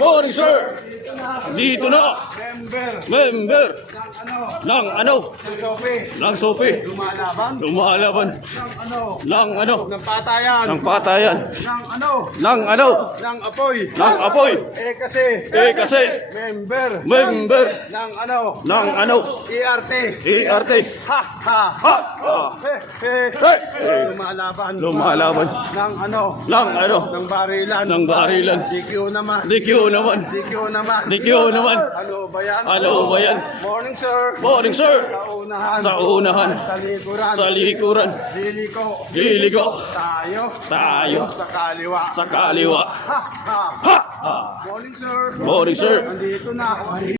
Morning, sir. Dito na. Member ng Sopi. Lumalaban. Ng patayan. Ng apoy. Kasi. Member. Ng ERT. Lumalaban. Ng barilan. DQ naman. Ano ba yan? Morning, sir. Sa unahan. Sa likuran. Liliko. Tayo. Sa kaliwa. Morning, sir. Nandito na.